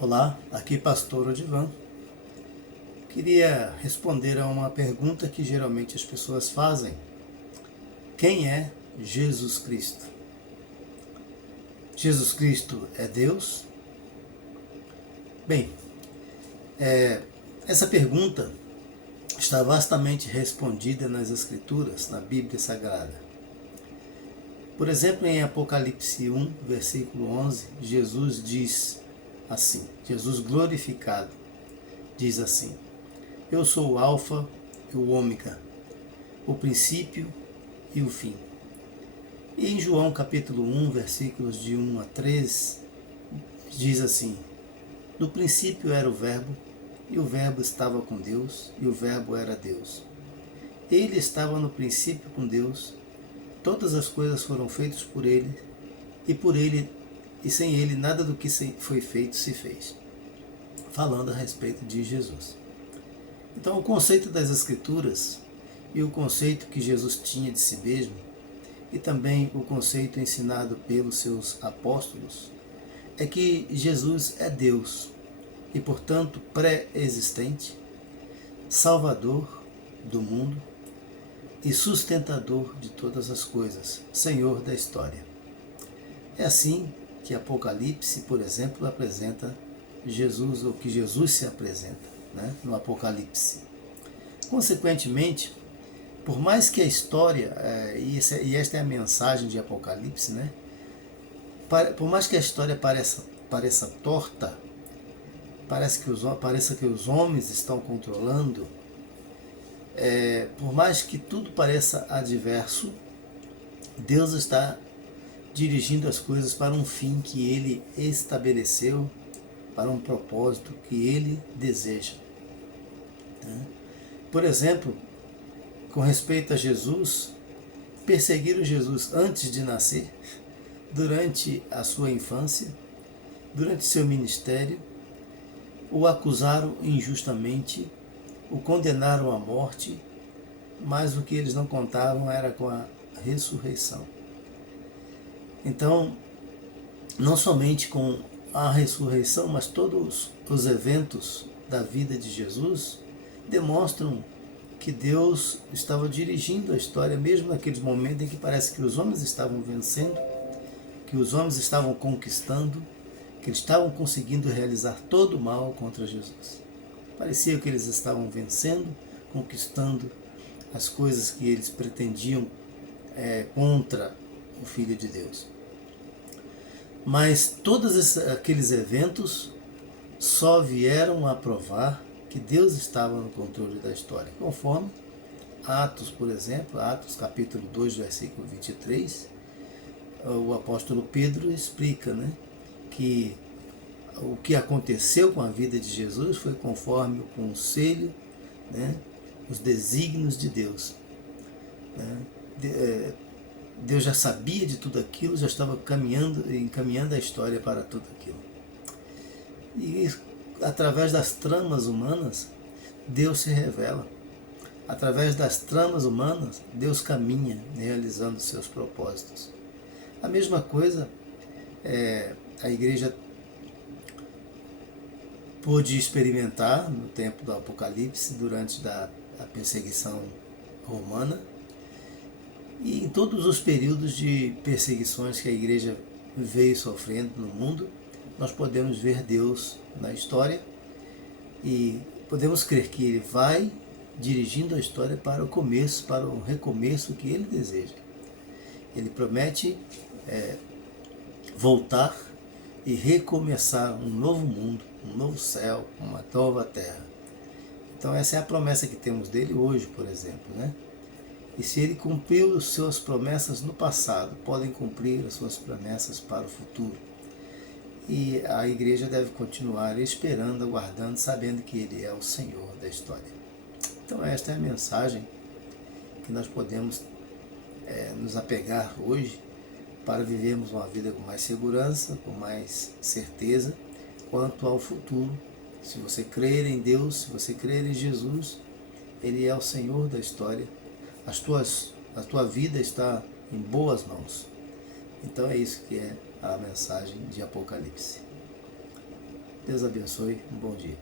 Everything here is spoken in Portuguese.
Olá, aqui Pastor Odivan. Queria responder a uma pergunta que geralmente as pessoas fazem. Quem é Jesus Cristo? Jesus Cristo é Deus? Bem, essa pergunta está vastamente respondida nas Escrituras, na Bíblia Sagrada. Por exemplo, em Apocalipse 1, versículo 11, Jesus diz assim, Jesus glorificado, diz assim: Eu sou o Alfa e o Ômega, o princípio e o fim. E em João capítulo 1, versículos de 1 a 3, diz assim: No princípio era o Verbo, e o Verbo estava com Deus, e o Verbo era Deus. Ele estava no princípio com Deus, todas as coisas foram feitas por ele, e sem ele nada do que foi feito se fez. Falando a respeito de Jesus. Então, o conceito das Escrituras e o conceito que Jesus tinha de si mesmo, e também o conceito ensinado pelos seus apóstolos, é que Jesus é Deus e, portanto, pré-existente, Salvador do mundo e sustentador de todas as coisas, Senhor da história. É assim que Apocalipse, por exemplo, apresenta Jesus, ou que Jesus se apresenta, no Apocalipse. Consequentemente, por mais que a história, e esta é a mensagem de Apocalipse, por mais que a história pareça torta, pareça que os homens estão controlando, por mais que tudo pareça adverso, Deus está dirigindo as coisas para um fim que Ele estabeleceu, para um propósito que Ele deseja. Por exemplo, com respeito a Jesus, perseguiram Jesus antes de nascer, durante a sua infância, durante seu ministério, o acusaram injustamente, o condenaram à morte, mas o que eles não contavam era com a ressurreição. Então, não somente com a ressurreição, mas todos os eventos da vida de Jesus demonstram que Deus estava dirigindo a história, mesmo naqueles momentos em que parece que os homens estavam vencendo, que os homens estavam conquistando, que eles estavam conseguindo realizar todo o mal contra Jesus. Parecia que eles estavam vencendo, conquistando as coisas que eles pretendiam contra o Filho de Deus. Mas todos aqueles eventos só vieram a provar que Deus estava no controle da história, conforme Atos, por exemplo, Atos capítulo 2, versículo 23, o apóstolo Pedro explica que o que aconteceu com a vida de Jesus foi conforme o conselho, os desígnios de Deus. Deus já sabia de tudo aquilo, já estava encaminhando a história para tudo aquilo. E através das tramas humanas, Deus se revela. Através das tramas humanas, Deus caminha realizando seus propósitos. A mesma coisa a igreja pôde experimentar no tempo do Apocalipse, durante a perseguição romana, e em todos os períodos de perseguições que a igreja veio sofrendo no mundo, nós podemos ver Deus na história e podemos crer que Ele vai dirigindo a história para o começo, para o recomeço que Ele deseja. Ele promete voltar e recomeçar um novo mundo, um novo céu, uma nova terra. Então essa é a promessa que temos dele hoje, por exemplo, E se ele cumpriu as suas promessas no passado, podem cumprir as suas promessas para o futuro. E a igreja deve continuar esperando, aguardando, sabendo que Ele é o Senhor da história. Então esta é a mensagem que nós podemos nos apegar hoje para vivermos uma vida com mais segurança, com mais certeza quanto ao futuro. Se você crer em Deus, se você crer em Jesus, Ele é o Senhor da história. A tua vida está em boas mãos. Então é isso que é a mensagem de Apocalipse. Deus abençoe. Um bom dia.